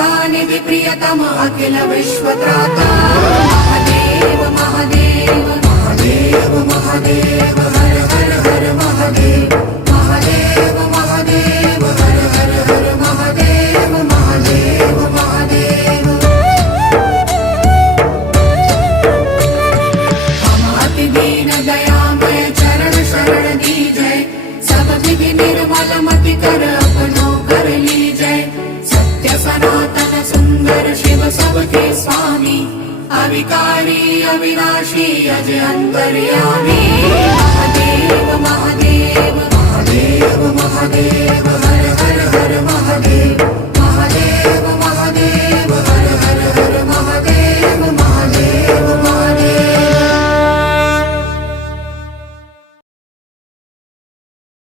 समता निधि प्रियतम अखिल विश्वत्राता महादेव महादेव महादेव महादेव हर हर हर महादेव महादेव महादेव हर हर हर महादेव महादेव महादेव। हम अति दीन दयामय चरण शरण दीजै सब विधि निर्मल मति कर अपनो कर लीजै सत्य सनातन सुंदर शिव सबके स्वामी अविकारी अविनाशी अजय अंतर्यामी